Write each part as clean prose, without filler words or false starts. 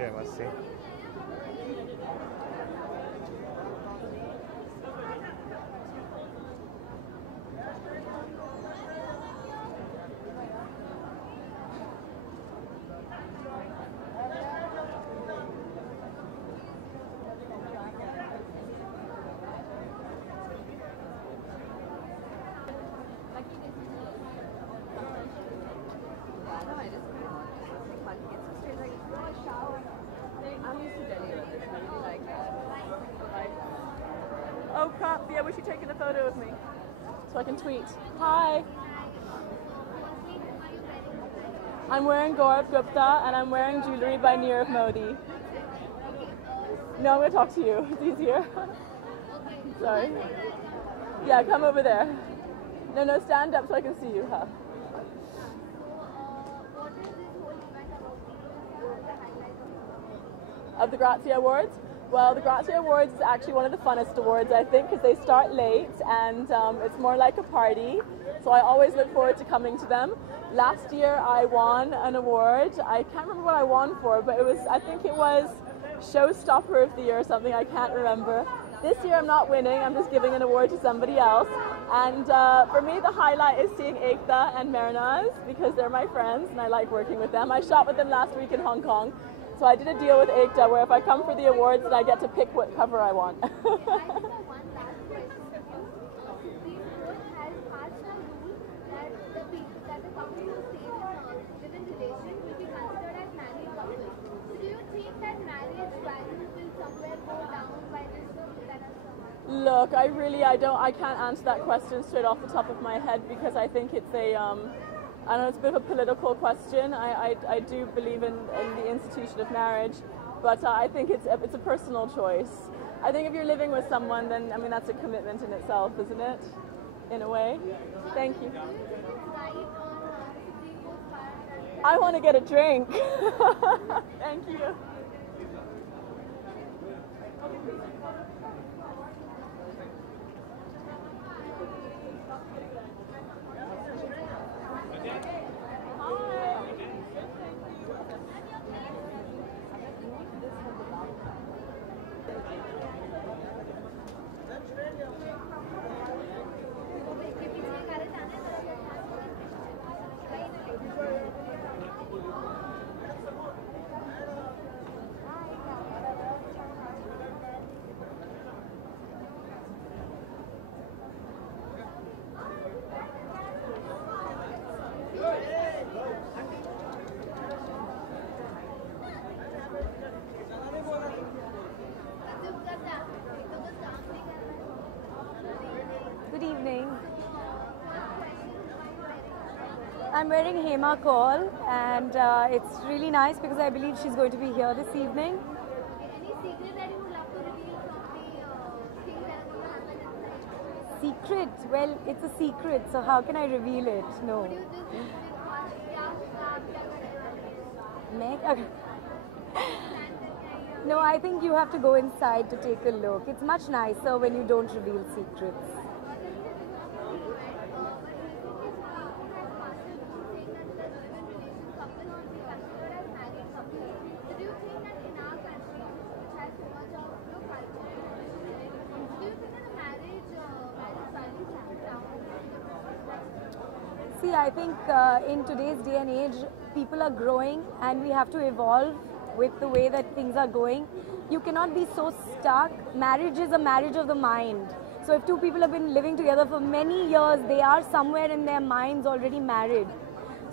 Okay, I must see. Oh crap, yeah, we should take a photo of me so I can tweet. Hi. I'm wearing Gaurav Gupta and I'm wearing jewelry by Nirav Modi. No, I'm going to talk to you. It's easier. Sorry. Yeah, come over there. No, stand up so I can see you. Huh? Of the Grazia Awards? Well, the Grazia Awards is actually one of the funnest awards, I think, because they start late and it's more like a party. So I always look forward to coming to them. Last year I won an award. I can't remember what I won for, but I think it was Showstopper of the Year or something. I can't remember. This year I'm not winning. I'm just giving an award to somebody else. And for me, the highlight is seeing Ekta and Mehrnaz because they're my friends and I like working with them. I shot with them last week in Hong Kong. So I did a deal with Ekta where if I come for the awards, then I get to pick what cover I want. I just have one last question for you. Supreme Court has passed a rule that the couple who stay live in relation will be considered as married couple. So do you think that marriage value will somewhere go down by this rule? Look, I can't answer that question straight off the top of my head because I think it's I know it's a bit of a political question. I do believe in the institution of marriage, but I think it's a personal choice. I think if you're living with someone, then I mean that's a commitment in itself, isn't it? In a way. Thank you. I want to get a drink. Thank you. Good evening. I'm wearing Hema Kaul and it's really nice because I believe she's going to be here this evening. Any secret that you would love to reveal from the things that are going to happen inside? Secret? Well, it's a secret, so how can I reveal it? No. Would you just Meg? No, I think you have to go inside to take a look. It's much nicer when you don't reveal secrets. See, I think in today's day and age, people are growing and we have to evolve with the way that things are going. You cannot be so stuck. Marriage is a marriage of the mind. So if two people have been living together for many years, they are somewhere in their minds already married.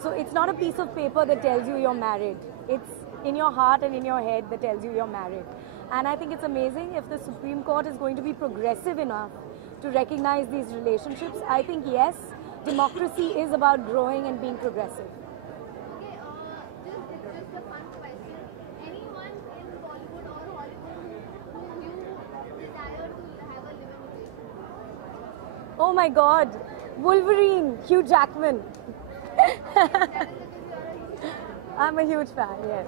So it's not a piece of paper that tells you you're married. It's in your heart and in your head that tells you you're married. And I think it's amazing if the Supreme Court is going to be progressive enough to recognize these relationships. I think yes, democracy is about growing and being progressive. Okay, just a fun question. Anyone in Bollywood or Hollywood who you desire to have a living relationship? Oh my God, Wolverine, Hugh Jackman. That is because you are a huge fan. I'm a huge fan, yes.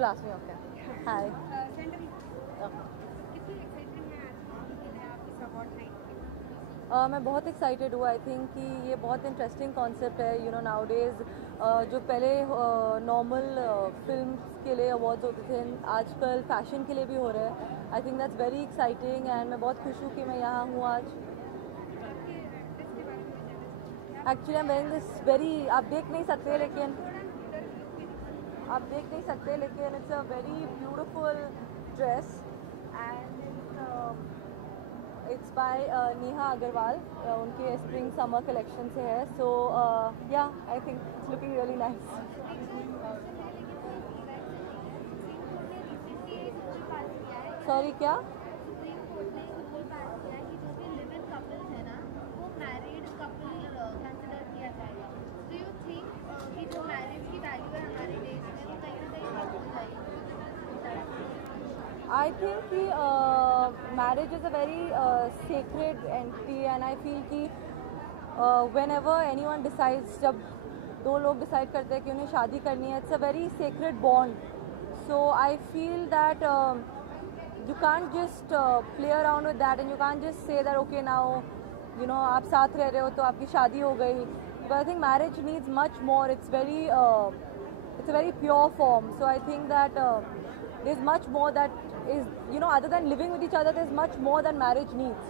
will ask me. Okay. Hi. मैं बहुत excited हूँ. I think कि ये बहुत interesting concept है. You know now days जो पहले normal films के लिए अवार्ड्स होते थे, आजकल फैशन के लिए भी हो रहे हैं. I think that's very exciting and मैं बहुत खुश हूँ कि मैं यहाँ हूँ आज. Actually I am wearing this very, आप देख नहीं सकते लेकिन it's a very beautiful dress and it's by Neha Agarwal. उनके स्प्रिंग समर कलेक्शन से है. So yeah I think it's looking really nice. Sorry क्या? सुप्रीम कोर्ट ने रूल पास किया है कि जो भी लिव इन कपल्स है ना, वो मैरिड कपल कंसिडर किया जाएगा. डू यू थिंक कि जो मैरिज की वैल्यू है हमारे देश में वो कहीं ना कहीं कम हो जाएगी? I think कि marriage is a very sacred entity and I feel कि whenever anyone decides, जब दो लोग decide करते हैं कि उन्हें शादी करनी है, it's a very sacred bond. So I feel that you can't just play around with that and you can't just say that okay now you know आप साथ रह रहे हो तो आपकी शादी हो गई. But I think marriage needs much more. It's a very pure form. So I think that there's much more that is, you know, other than living with each other, there's much more than marriage needs.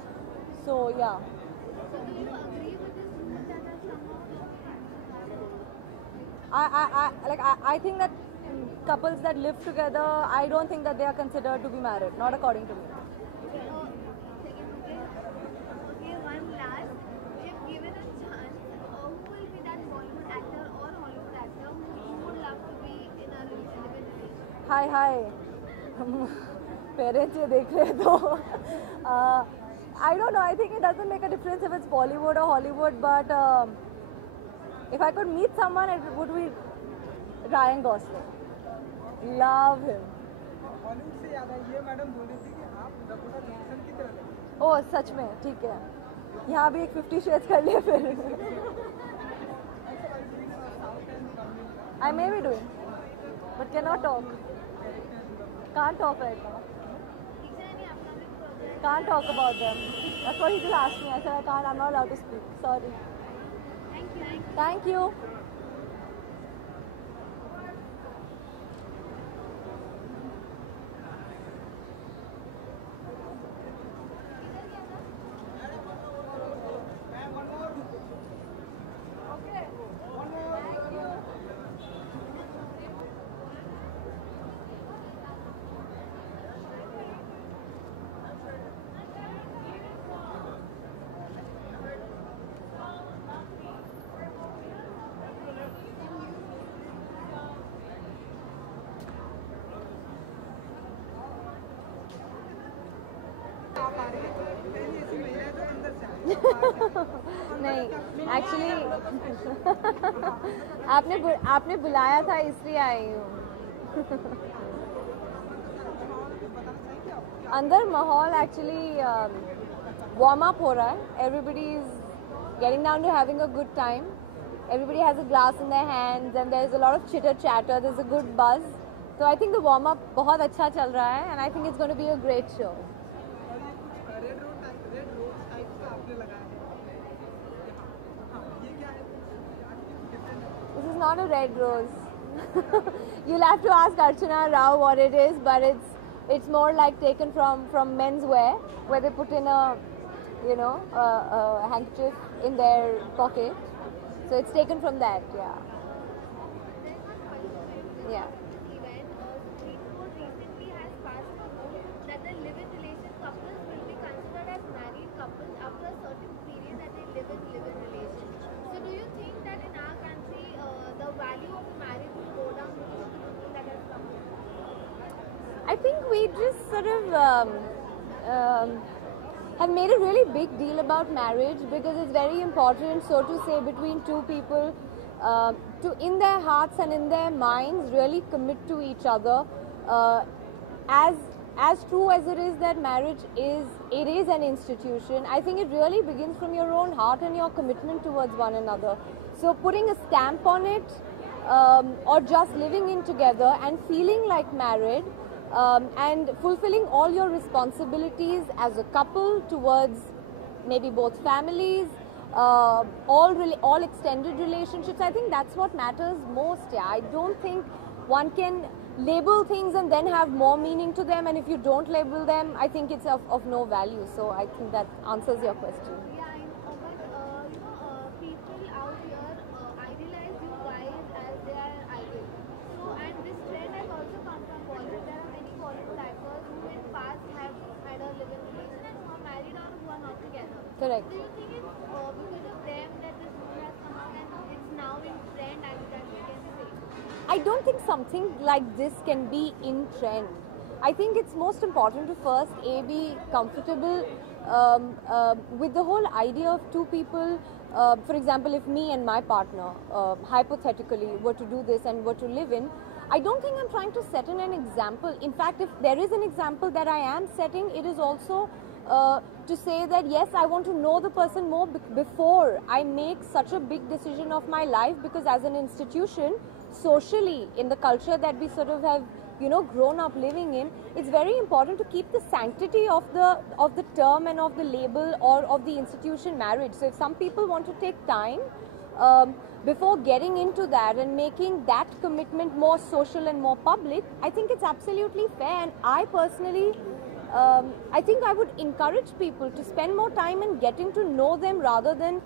So yeah. So do you agree with this rule that has come out? I think that couples that live together, I don't think that they are considered to be married. Not according to me. Okay, one last. If given a chance, who will be that Bollywood actor or Hollywood actor who you would love to be in a live-in relationship? Hi. Parents ये देख रहे तो I don't know. I think it doesn't make a difference if it's Bollywood or Hollywood. But if I could meet someone, it would be Ryan Gosling. Love him. Hollywood से याद है, ये madam बोल रही थी कि आप डकोटा जॉनसन की तरह लगते ओह सच में? ठीक है. यहाँ भी एक 50 शेड्स कर लिए फिर. I may be doing, but cannot talk. Can't talk right now. Is there any upcoming project? Can't talk about them. That's what he just asked me. I said I can't. I'm not allowed to speak. Sorry. Thank you. Thank you. नहीं actually आपने बुलाया था इसलिए आई हूँ. अंदर माहौल actually warm up हो रहा है. Everybody is getting down to having a good time. Everybody has a glass in their hands and there's a lot of chitter chatter. There's a good buzz. So I think the warm up बहुत अच्छा चल रहा है and I think it's going to be a great show. Red rose type का आपने लगाया है. हाँ, ये क्या है? This is not a red rose. You'll have to ask Archana Rao what it is, but it's more like taken from men's wear, where they put in a handkerchief in their pocket. So it's taken from that, yeah. Yeah. Event, Supreme Court recently has passed a rule that the live-in relation couples will be considered as married couples after a certain period that they live in live-in relation. So do you think that in our country the value of marriage will go down because of the rule that has come out? I think we just sort of have made a really big deal about marriage because it's very important, so to say, between two people to, in their hearts and in their minds, really commit to each other. As true as it is that marriage is an institution, I think it really begins from your own heart and your commitment towards one another. So putting a stamp on it or just living in together and feeling like married, and fulfilling all your responsibilities as a couple towards maybe both families, all extended relationships. I think that's what matters most. Yeah, I don't think one can label things and then have more meaning to them, and if you don't label them, I think it's of no value. So I think that answers your question. Yeah, I know, but people out here idealize you guys as their idol. So, and this trend has also come from Bollywood. There are many Bollywood actors who in past have had a live-in relation and who are married or who are not together. Correct. Do you think it's because of them that this rule has come out and it's now in trend, as that we can say? I don't think something like this can be in trend. I think it's most important to first be comfortable with the whole idea of two people. For example, if me and my partner hypothetically were to do this and were to live in, I don't think I'm trying to set in an example. In fact, if there is an example that I am setting, it is also to say that yes, I want to know the person more before I make such a big decision of my life, because as an institution, socially, in the culture that we sort of have grown up living in, it's very important to keep the sanctity of the term and of the label or of the institution marriage. So if some people want to take time before getting into that and making that commitment more social and more public, I think it's absolutely fair. And I personally, I think I would encourage people to spend more time in getting to know them rather than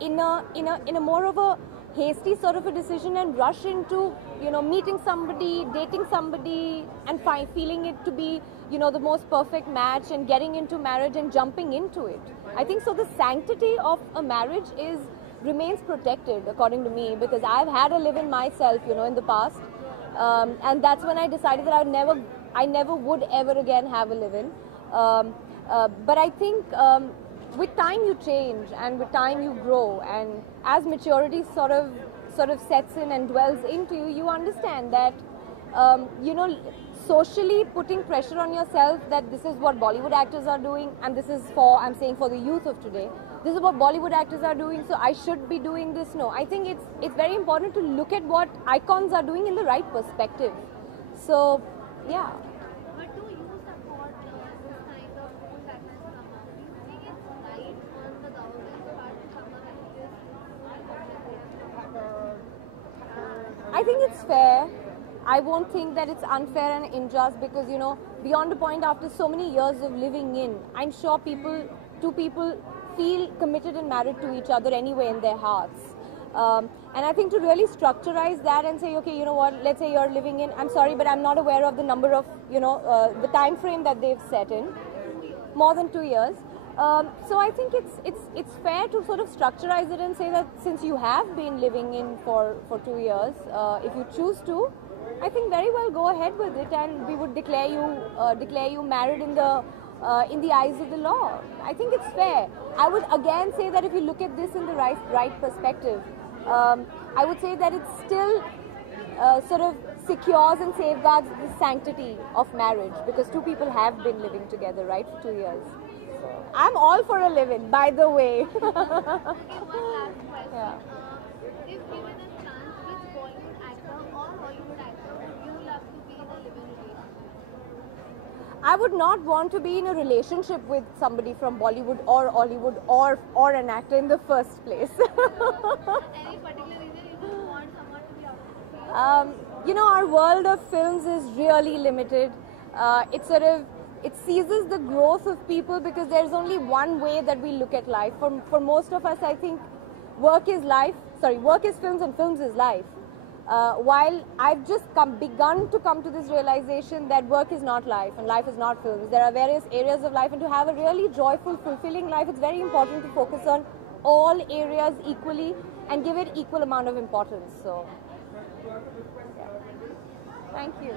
in a more of a hasty sort of a decision and rush into meeting somebody, dating somebody, and feeling it to be the most perfect match and getting into marriage and jumping into it. I think so. The sanctity of a marriage remains protected, according to me, because I've had a live-in myself, in the past, and that's when I decided that I never would ever again have a live-in. But I think with time you change, and with time you grow, and as maturity sort of sets in and dwells into you, you understand that socially putting pressure on yourself that this is what Bollywood actors are doing, and this is I'm saying for the youth of today, this is what Bollywood actors are doing, so I should be doing this. No, I think it's very important to look at what icons are doing in the right perspective. So yeah. But do you support this kind of rule that has come out? Do you think it's right on the government's part to come up with this rule? I think it's fair. I won't think that it's unfair and unjust, because beyond a point, after so many years of living in, I'm sure two people feel committed and married to each other anyway in their hearts. And I think to really structurize that and say, okay, you know what, let's say you're living in, I'm sorry, but I'm not aware of the number of, the time frame that they've set in, more than 2 years. So I think it's fair to sort of structurize it and say that since you have been living in for 2 years, if you choose to, I think very well go ahead with it, and we would declare you married in the eyes of the law. I think it's fair. I would again say that if you look at this in the right perspective, I would say that it still sort of secures and safeguards the sanctity of marriage, because two people have been living together, right, for 2 years. So, I'm all for a live-in, by the way. Okay, one last question. Yeah. If given a chance, which Bollywood actor or Hollywood actor would you love to be in a living relationship? I would not want to be in a relationship with somebody from Bollywood or Hollywood or an actor in the first place. Any particular reason you would want someone to be out of the field? Our world of films is really limited. It seizes the growth of people, because there's only one way that we look at life. For most of us, I think work is films and films is life. While I've just begun to come to this realization that work is not life and life is not films. There are various areas of life, and to have a really joyful, fulfilling life, it's very important to focus on all areas equally and give it equal amount of importance. So, yeah. Thank you.